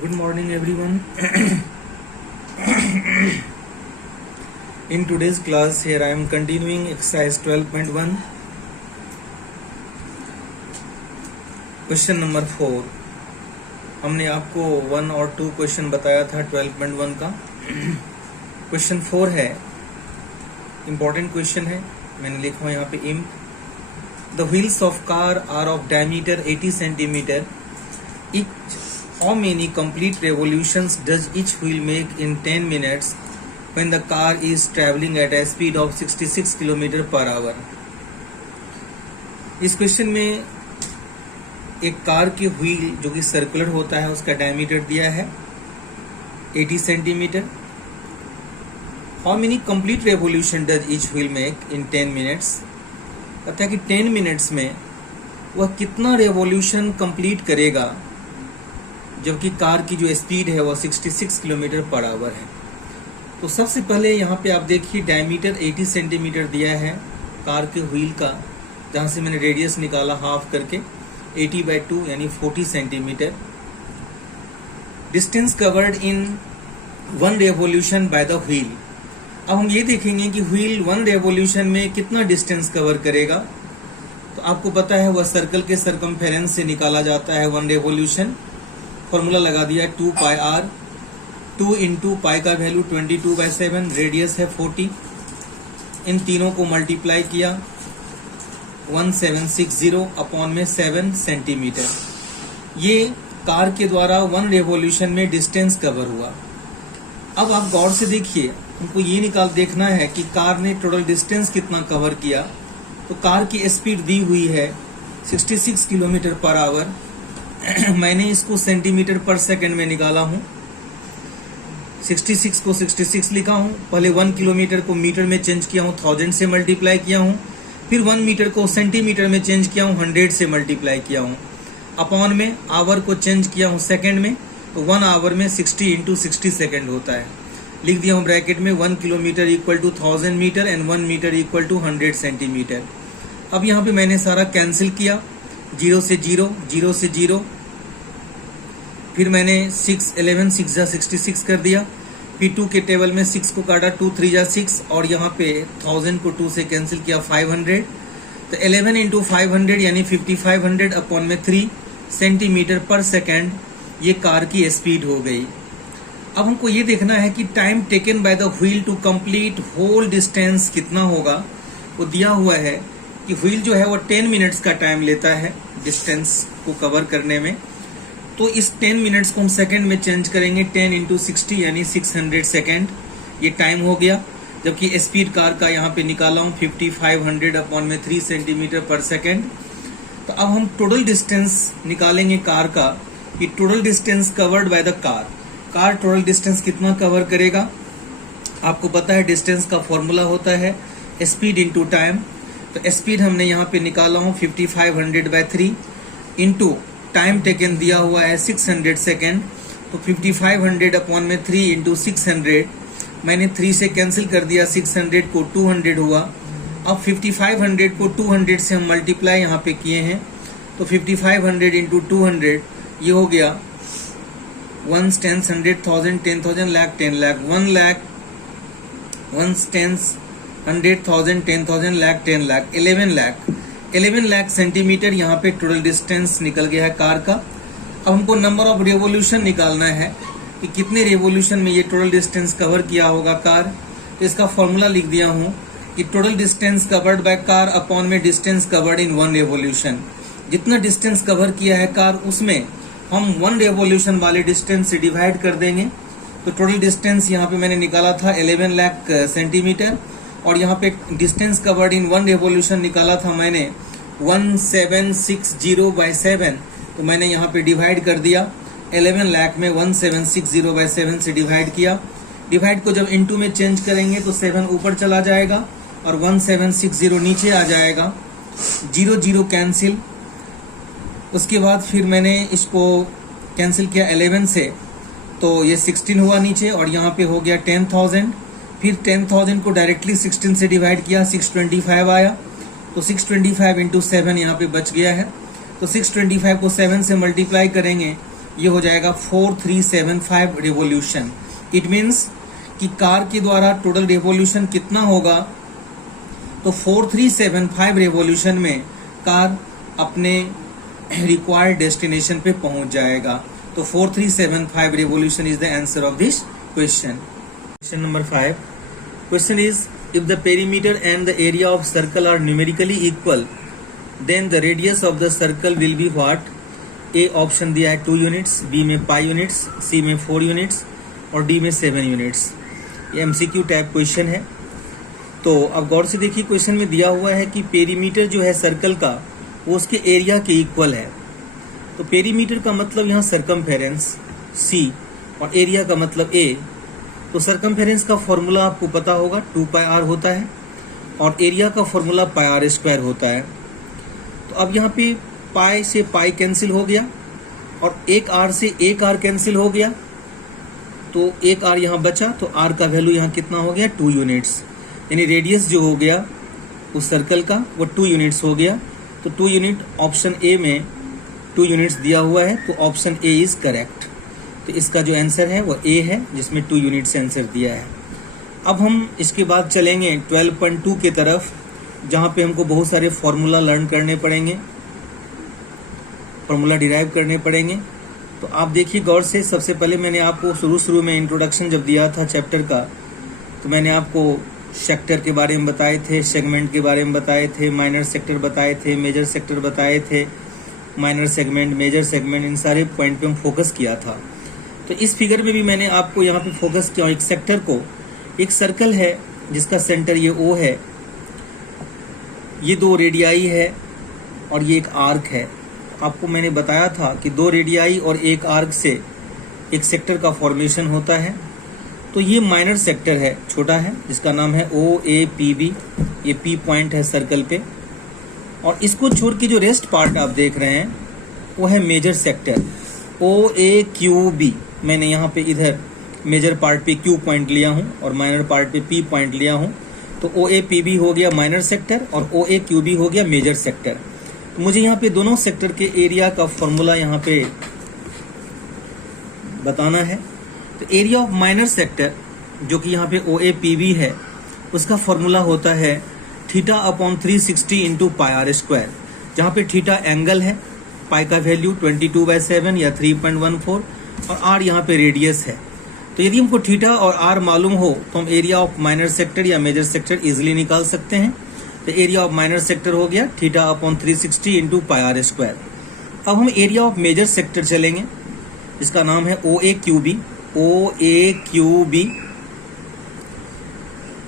Good morning, everyone. In today's class, here I am continuing exercise 12.1. Question number 4. हमने आपको 1 और 2 question बताया था 12.1 का. क्वेश्चन 4 है, इम्पोर्टेंट क्वेश्चन है. मैंने लिखा हुआ यहाँ पे इम्प the wheels of car are of diameter 80 centimetre. How many complete revolutions does each wheel make in 10 minutes when the car is traveling at a speed of 66 km per hour? इस question में एक car के wheel जो कि circular होता है उसका diameter दिया है 80 centimetre. How many complete revolution does each wheel make in 10 minutes? कहता है कि 10 मिनट्स में वह कितना रेवोल्यूशन कंप्लीट करेगा जबकि कार की जो स्पीड है वो 66 किलोमीटर पर आवर है. तो सबसे पहले यहाँ पे आप देखिए डायमीटर 80 सेंटीमीटर दिया है कार के व्हील का, जहाँ से मैंने रेडियस निकाला हाफ करके 80/2 यानी 40 centimetre. Distance covered in 1 revolution bye the wheel. अब हम ये देखेंगे कि व्हील 1 रेवोल्यूशन में कितना डिस्टेंस कवर करेगा. तो आपको पता है वह सर्कल के सरकमफेरेंस से निकाला जाता है 1 रेवोल्यूशन. फॉर्मूला लगा दिया 2 पाई आर. 2 इंटू पाई का वैल्यू 22/7, रेडियस है 40. इन तीनों को मल्टीप्लाई किया 1760 अपॉन में 7 सेंटीमीटर. ये कार के द्वारा 1 रेवोल्यूशन में डिस्टेंस कवर हुआ. अब आप गौर से देखिए, हमको ये देखना है कि कार ने टोटल डिस्टेंस कितना कवर किया. तो कार की स्पीड दी हुई है 66 किलोमीटर पर आवर. मैंने इसको सेंटीमीटर पर सेकंड में निकाला हूं. 66 को 66 लिखा हूं. पहले 1 किलोमीटर को मीटर में चेंज किया हूं, 1000 से मल्टीप्लाई किया हूं. फिर 1 मीटर को सेंटीमीटर में चेंज किया हूं, 100 से मल्टीप्लाई किया हूं. अपॉन में आवर को चेंज किया हूं सेकंड में. तो 1 आवर में 60 इंटू 60 सेकेंड होता है. लिख दिया हूं ब्रैकेट में 1 kilometre equal to 1000 metre and 1 metre equal to 100 centimetre. अब यहाँ पे मैंने सारा कैंसिल किया. 0 से 0, 0 से 0. फिर मैंने 11 6 जा 66 कर दिया. P2 के टेबल में 6 को काटा, 2 3 जा 6 और यहाँ पे 1000 को 2 से कैंसिल किया 500. तो 11 इंटू 500 यानी 5500 अपॉन में 3 सेंटीमीटर पर सेकेंड ये कार की स्पीड हो गई. अब हमको ये देखना है कि time taken by the wheel to complete whole distance कितना होगा. वो दिया हुआ है कि व्हील जो है वो 10 मिनट्स का टाइम लेता है डिस्टेंस को कवर करने में. तो इस 10 मिनट्स को हम सेकंड में चेंज करेंगे. 10 इंटू 60 यानी 600 सेकेंड ये टाइम हो गया. जबकि स्पीड कार का यहाँ पे निकाला हूँ 5500 अपॉन में 3 सेंटीमीटर पर सेकेंड. तो अब हम टोटल डिस्टेंस निकालेंगे कार का कि total distance covered by the car total distance कितना कवर करेगा. आपको पता है डिस्टेंस का फॉर्मूला होता है स्पीड इंटू टाइम. तो स्पीड हमने यहाँ पे निकाला हूँ 5500/3 इंटू टाइम टेकन दिया हुआ है 600 सेकेंड. तो 5500 अपॉन में 3 इंटू 600. मैंने 3 से कैंसिल कर दिया, 600 को 200 हुआ. अब 5500 को 200 से हम मल्टीप्लाई यहाँ पे किए हैं. तो 5500 इंटू 200 ये हो गया 1 10 100 1000 10,000 लाख 10 लाख 1 लाख 1 10 100,000 10,000 लाख 10 लाख 11 लाख सेंटीमीटर यहाँ पे टोटल डिस्टेंस निकल गया है कार का. अब हमको नंबर ऑफ रेवोल्यूशन निकालना है कि कितने रेवोल्यूशन में ये टोटल डिस्टेंस कवर किया होगा कार. तो इसका फॉर्मूला लिख दिया हूँ कि total distance covered by car upon में डिस्टेंस कवर्ड इन 1 रेवोल्यूशन. जितना डिस्टेंस कवर किया है कार उसमें हम 1 रेवोल्यूशन वाले डिस्टेंस से डिवाइड कर देंगे. तो टोटल डिस्टेंस यहाँ पे मैंने निकाला था 11 लाख सेंटीमीटर और यहाँ पे डिस्टेंस कवर्ड इन 1 रेवोल्यूशन निकाला था मैंने 1760/7. तो मैंने यहाँ पे डिवाइड कर दिया. 11 लाख में 1760/7 से डिवाइड किया. डिवाइड को जब इनटू में चेंज करेंगे तो 7 ऊपर चला जाएगा और 1760 नीचे आ जाएगा. 0 0 कैंसिल. उसके बाद फिर मैंने इसको कैंसिल किया 11 से, तो ये 16 हुआ नीचे और यहाँ पे हो गया 10,000. फिर 10,000 को डायरेक्टली 16 से डिवाइड किया, 625 आया. तो 625 इंटू 7 यहाँ पे बच गया है. तो 625 को 7 से मल्टीप्लाई करेंगे ये हो जाएगा 4375 रेवोल्यूशन। इट मीन्स कि कार के द्वारा टोटल रेवोल्यूशन कितना होगा, तो 4375 रेवोल्यूशन में कार अपने रिक्वायर्ड डेस्टिनेशन पे पहुंच जाएगा। तो 4375 revolution is the answer of this question. Question number 5, question is if the perimeter and the area of circle are numerically equal, then the radius of the circle will be what? A option दिया है 2 units, B में 5 units, सी में 4 units और D में 7 units. ये MCQ type question है। तो अब गौर से देखिए, क्वेश्चन में दिया हुआ है कि पेरीमीटर जो है सर्कल का वो उसके एरिया के इक्वल है। तो पेरीमीटर का मतलब यहाँ सरकमफेरेंस सी और एरिया का मतलब ए। तो सरकमफेरेंस का फॉर्मूला आपको पता होगा 2 पाई आर होता है और एरिया का फॉर्मूला पाई आर स्क्वायर होता है। तो अब यहाँ पे पाई से पाई कैंसिल हो गया और एक आर से एक आर कैंसिल हो गया, तो एक आर यहाँ बचा, तो आर का वैल्यू यहाँ कितना हो गया 2 यूनिट्स। यानी रेडियस जो हो गया उस सर्कल का वो 2 यूनिट्स हो गया। तो 2 यूनिट ऑप्शन ए में 2 यूनिट्स दिया हुआ है, तो ऑप्शन ए इज करेक्ट। तो इसका जो आंसर है वो ए है, जिसमें 2 यूनिट्स आंसर दिया है। अब हम इसके बाद चलेंगे 12.2 की तरफ, जहाँ पे हमको बहुत सारे फॉर्मूला लर्न करने पड़ेंगे, फॉर्मूला डिराइव करने पड़ेंगे। तो आप देखिए गौर से, सबसे पहले मैंने आपको शुरू में इंट्रोडक्शन जब दिया था चैप्टर का, तो मैंने आपको सेक्टर के बारे में बताए थे, सेगमेंट के बारे में बताए थे, माइनर सेक्टर बताए थे, मेजर सेक्टर बताए थे, माइनर सेगमेंट, मेजर सेगमेंट, इन सारे पॉइंट पे हम फोकस किया था। तो इस फिगर में भी मैंने आपको यहाँ पे फोकस किया एक सेक्टर को। एक सर्कल है जिसका सेंटर ये ओ है, ये 2 रेडियाई है और ये एक आर्क है। आपको मैंने बताया था कि 2 रेडियाई और एक आर्क से एक सेक्टर का फॉर्मेशन होता है। तो ये माइनर सेक्टर है, छोटा है, जिसका नाम है OAPB। ये P पॉइंट है सर्कल पे, और इसको छोड़ के जो रेस्ट पार्ट आप देख रहे हैं वो है मेजर सेक्टर OAQB। मैंने यहाँ पे इधर मेजर पार्ट पे Q पॉइंट लिया हूँ और माइनर पार्ट पे P पॉइंट लिया हूँ। तो OAPB हो गया माइनर सेक्टर और OAQB हो गया मेजर सेक्टर। तो मुझे यहाँ पे दोनों सेक्टर के एरिया का फॉर्मूला यहाँ पे बताना है। तो एरिया ऑफ माइनर सेक्टर जो कि यहाँ पे OAPB है, उसका फॉर्मूला होता है θ/360 इंटू पाई आर स्क्वायर, जहाँ पे थीटा एंगल है, पाई का वैल्यू 22/7 या 3.14 और आर यहाँ पे रेडियस है। तो यदि हमको थीटा और आर मालूम हो तो हम एरिया ऑफ माइनर सेक्टर या मेजर सेक्टर इजिली निकाल सकते हैं। तो एरिया ऑफ माइनर सेक्टर हो गया θ/360 इंटू पाई आर स्क्वायर। अब हम एरिया ऑफ मेजर सेक्टर चलेंगे, जिसका नाम है OAQB।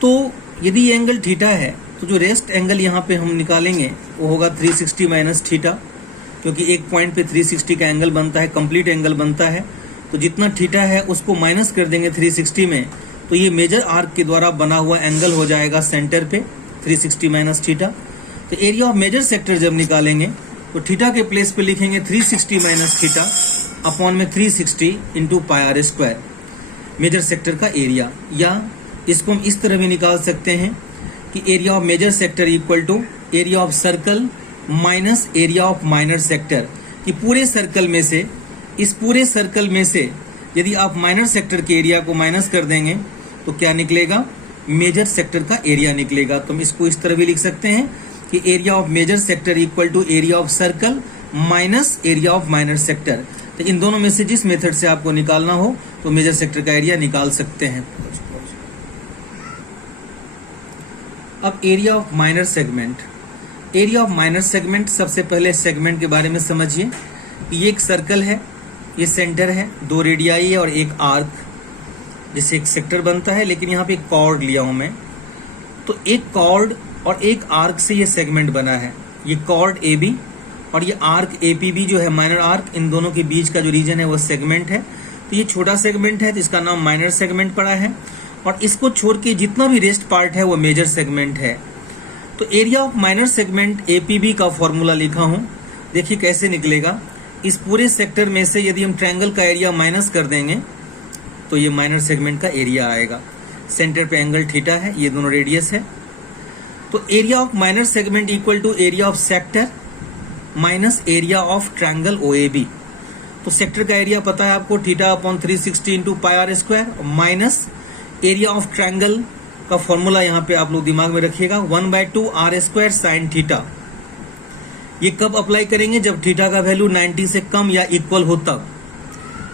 तो यदि ये एंगल थीटा है तो जो रेस्ट एंगल यहाँ पे हम निकालेंगे वो होगा 360 माइनस थीटा, क्योंकि एक पॉइंट पे 360 का एंगल बनता है, कंप्लीट एंगल बनता है। तो जितना थीटा है उसको माइनस कर देंगे 360 में, तो ये मेजर आर्क के द्वारा बना हुआ एंगल हो जाएगा सेंटर पे 360 माइनस थीटा। तो एरिया ऑफ मेजर सेक्टर जब निकालेंगे तो थीटा के प्लेस पे लिखेंगे 360 माइनस थीटा अपॉन में 360 into pi r square, major sector का एरिया। या इसको हम इस तरह भी निकाल सकते हैं कि area of major sector equal to area of circle minus area of minor sector. कि पूरे सर्कल में से, इस पूरे सर्कल में से यदि आप माइनर सेक्टर के एरिया को माइनस कर देंगे तो क्या निकलेगा, मेजर सेक्टर का एरिया निकलेगा। तो हम इसको इस तरह भी लिख सकते हैं कि area of major sector equal to area of circle minus area of minor sector. तो इन दोनों में से जिस मेथड से आपको निकालना हो तो मेजर सेक्टर का एरिया निकाल सकते हैं। अब area of minor segment. Area of minor segment, सबसे पहले सेगमेंट के बारे में समझिए। ये एक सर्कल है, ये सेंटर है, 2 रेडियाई है और एक आर्क, जिससे एक सेक्टर बनता है। लेकिन यहाँ पे एक कॉर्ड लिया हूं मैं, तो एक कॉर्ड और एक आर्क से ये सेगमेंट बना है। ये कॉर्ड AB और ये आर्क APB जो है माइनर आर्क, इन दोनों के बीच का जो रीजन है वो सेगमेंट है। तो ये छोटा सेगमेंट है, तो इसका नाम माइनर सेगमेंट पड़ा है, और इसको छोड़ के जितना भी रेस्ट पार्ट है वो मेजर सेगमेंट है। तो area of minor segment APB का फॉर्मूला लिखा हूं, देखिए कैसे निकलेगा। इस पूरे सेक्टर में से यदि हम ट्रायंगल का एरिया माइनस कर देंगे तो ये माइनर सेगमेंट का एरिया आएगा। सेंटर पे एंगल थीटा है, ये दोनों रेडियस है। तो area of minor segment equal to area of sector minus area of triangle OAB। तो सेक्टर का एरिया पता है आपको, theta upon 360 into pi r square minus area of triangle का फॉर्मूला यहाँ पे आप लोग दिमाग में रखिएगा, 1/2 आर स्क्वायर साइन थीटा। ये कब अप्लाई करेंगे? जब थीटा का वैल्यू 90 से कम या इक्वल हो तब।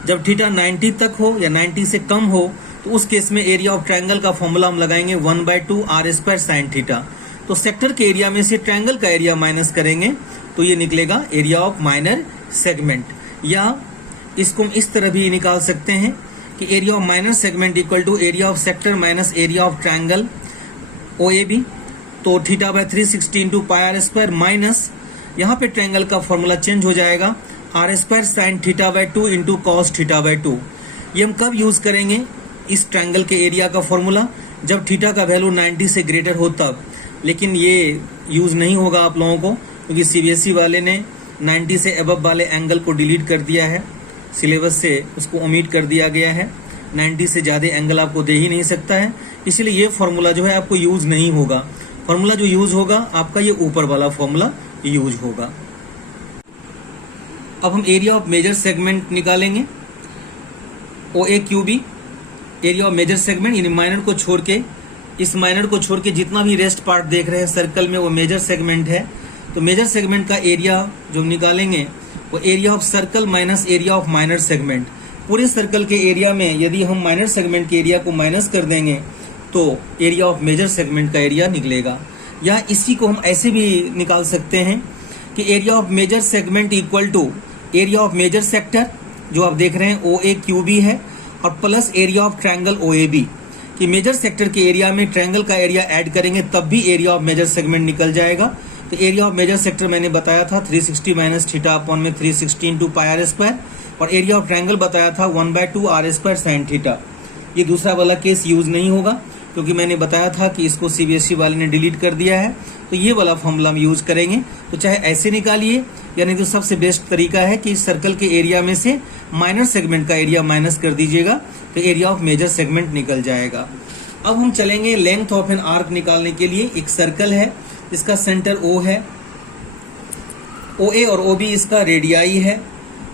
जब थीटा 90 तक हो या 90 से कम हो तो उस केस में एरिया ऑफ ट्रायंगल का फॉर्मूला हम लगाएंगे 1/2 आर स्क्वायर साइन थीटा। तो सेक्टर के एरिया में से ट्रायंगल का एरिया माइनस करेंगे तो ये निकलेगा एरिया ऑफ माइनर सेगमेंट, या इसको हम इस तरह भी निकाल सकते हैं कि area of minor segment equal to area of sector minus area of triangle OAB। तो theta by 360 into pi r square minus, यहाँ पे ट्रायंगल का फॉर्मूला चेंज हो जाएगा, r square sine theta by 2 into cos theta by 2। ये हम कब use करेंगे इस ट्रायंगल के एरिया का फॉर्मूला? जब थीटा का वैल्यू 90 से ग्रेटर हो तब। लेकिन ये यूज नहीं होगा आप लोगों को, क्योंकि CBSE वाले ने 90 से अबव वाले एंगल को डिलीट कर दिया है, सिलेबस से उसको ओमिट कर दिया गया है। 90 से ज़्यादा एंगल आपको दे ही नहीं सकता है, इसलिए ये फॉर्मूला जो है आपको यूज नहीं होगा। फॉर्मूला जो यूज होगा आपका ये ऊपर वाला फॉर्मूला यूज होगा। अब हम एरिया ऑफ मेजर सेगमेंट निकालेंगे, OAQB area of major segment, यानी माइनर को छोड़ के, इस माइनर को छोड़ के जितना भी रेस्ट पार्ट देख रहे हैं सर्कल में वो मेजर सेगमेंट है। तो मेजर सेगमेंट का एरिया जो निकालेंगे वो area of circle minus area of minor segment. पूरे सर्कल के एरिया में यदि हम माइनर सेगमेंट के एरिया को माइनस कर देंगे तो एरिया ऑफ मेजर सेगमेंट का एरिया निकलेगा। या इसी को हम ऐसे भी निकाल सकते हैं कि area of major segment equal to area of major sector जो आप देख रहे हैं OAQB है, और plus area of triangle OAB। कि मेजर सेक्टर के एरिया में ट्रायंगल का एरिया ऐड करेंगे तब भी एरिया ऑफ मेजर सेगमेंट निकल जाएगा। तो एरिया ऑफ मेजर सेक्टर मैंने बताया था 360 माइनस थीटा अपॉन में 360 इंटू पाई आर स्क्वायर, और एरिया ऑफ ट्रायंगल बताया था 1/2 आर स्क्वायर साइन थीटा। ये दूसरा वाला केस यूज नहीं होगा क्योंकि मैंने बताया था कि इसको CBSE वाले ने डिलीट कर दिया है। तो ये वाला फॉर्मूला हम यूज करेंगे। तो चाहे ऐसे निकालिए, यानी तो सबसे बेस्ट तरीका है कि इस सर्कल के एरिया में से माइनर सेगमेंट का एरिया माइनस कर दीजिएगा तो एरिया ऑफ मेजर सेगमेंट निकल जाएगा। अब हम चलेंगे लेंथ ऑफ एन आर्क निकालने के लिए। एक सर्कल है जिसका सेंटर O है, OA और OB इसका रेडियाई है,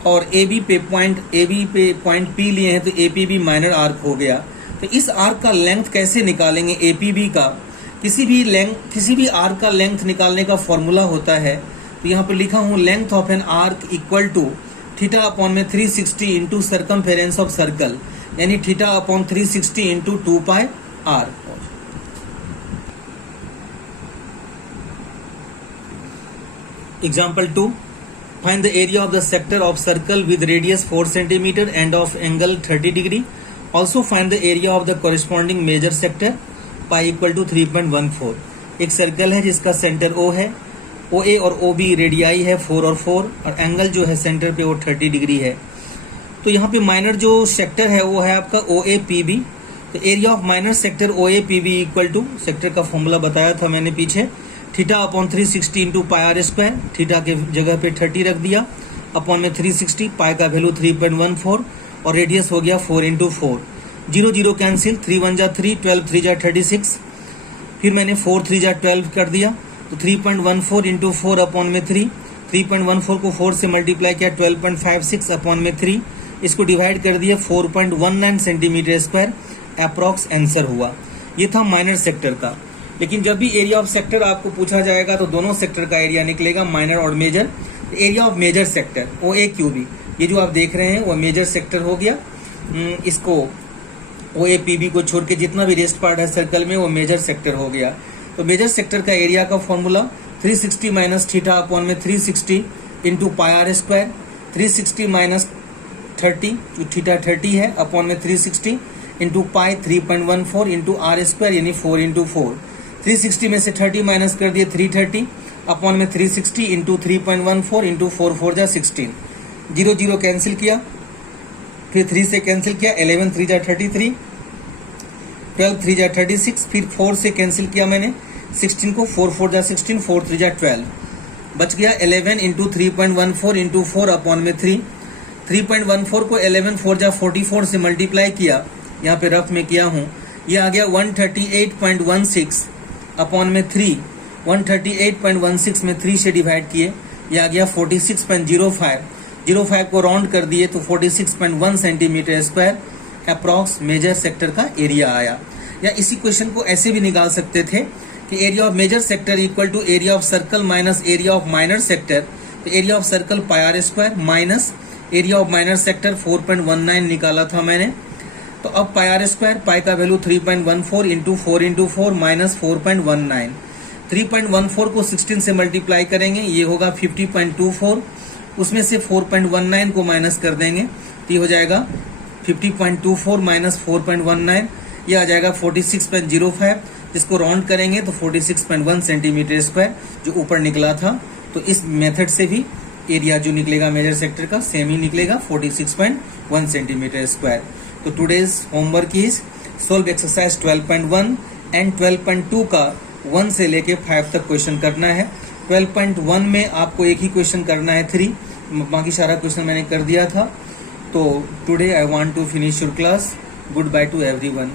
और AB पे पॉइंट P लिए हैं तो AP भी माइनर आर्क हो गया। तो इस आर्क का लेंथ कैसे निकालेंगे APB का? किसी भी आर्क का लेंथ निकालने का फॉर्मूला होता है। तो यहाँ पर लिखा हूँ length of an arc equal to theta upon में 360 इंटू सर्कमफेरेंस ऑफ सर्कल, यानी theta upon 360 into 2 pi r। Example 2, find the area of the sector of circle with radius 4 cm and of angle 30 degree. Also find the area of the corresponding major sector pi equal to 3.14। एक circle है जिसका centre O है, OA और OB radii है 4 और 4, और angle जो है सेंटर पे वो 30 डिग्री है। तो यहाँ पे माइनर जो सेक्टर है वो है आपका OAPB। तो area of minor sector OAPB equal to, sector का फॉर्मूला बताया था मैंने पीछे, theta upon 360 into pi r square, theta के जगह पे 30 रख दिया, अपॉन में 360, पाई का वैल्यू 3.14 और रेडियस हो गया 4 इंटू 4। 0 0 कैंसिल, 3 1 जा 3, 12 3 जा 36, फिर मैंने 4 3 जा 12 कर दिया। तो 3.14 इंटू 4 अपॉन में 3, 3.14 को 4 से मल्टीप्लाई किया 12.56 अपॉन में 3, इसको डिवाइड कर दिया 4.19 सेंटीमीटर स्क्वायर, अप्रॉक्स आंसर हुआ। ये था माइनर सेक्टर का। लेकिन जब भी एरिया ऑफ सेक्टर आपको पूछा जाएगा तो दोनों सेक्टर का एरिया निकलेगा, माइनर और major. Area of major sector OAQB, ये जो आप देख रहे हैं वो मेजर सेक्टर हो गया। इसको OAPB को छोड़ के जितना भी रेस्ट पार्ट है सर्कल में वो मेजर सेक्टर हो गया। तो मेजर सेक्टर का एरिया का फॉर्मूला 360 माइनस थीटा अपॉन में 360 into pi r square, 360 minus 30 जो थीटा 30 है अपॉन में 360 into pi 3.14 into r square यानी 4 इंटू 4। 360 में से 30 माइनस कर दिए 330 अपॉन में 360 इंटू 3.14 इंटू 4 4 जा 16। 0 0 कैंसिल किया, फिर 3 से कैंसिल किया, 11 3 जा 33, 12 3 जा 36, फिर 4 से कैंसिल किया मैंने 16 को, 4 4 जा 16, 4 3 जा 12, बच गया 11 इंटू 3.14 इंटू 4 अपॉन में 3। 3.14 को 11 4 जा 44 से मल्टीप्लाई किया, यहाँ पे रफ में किया हूँ, ये आ गया 138.16 अपॉन में 3। 138.16 में 3 से डिवाइड किए, ये आ गया 46.05। 05 को राउंड कर दिए तो 46.1 centimetre square approx major sector का एरिया आया। या इसी क्वेश्चन को ऐसे भी निकाल सकते थे कि area of major sector equal to area of circle minus area of minor sector. तो area of circle pi r square minus area of minor sector 4.19 निकाला था मैंने। तो अब पाई आर स्क्वायर, पाई का वैल्यू 3.14 इंटू 4 इंटू 4 माइनस 4.19। 3.14 को 16 से multiply करेंगे, ये होगा 50.24। उसमें से 4.19 को माइनस कर देंगे तो ये हो जाएगा 50.24 माइनस 4.19, ये आ जाएगा 46.05। जिसको राउंड करेंगे तो 46.1 सेंटीमीटर स्क्वायर जो ऊपर निकला था। तो इस मेथड से भी एरिया जो निकलेगा मेजर सेक्टर का सेम ही निकलेगा 46.1 सेंटीमीटर स्क्वायर। तो today's homework is solve exercise 12.1 and 12.2 का 1 से लेके 5 तक क्वेश्चन करना है। 12.1 में आपको एक ही क्वेश्चन करना है 3, बाकी सारा क्वेश्चन मैंने कर दिया था। तो today I want to finish your class. Goodbye to everyone.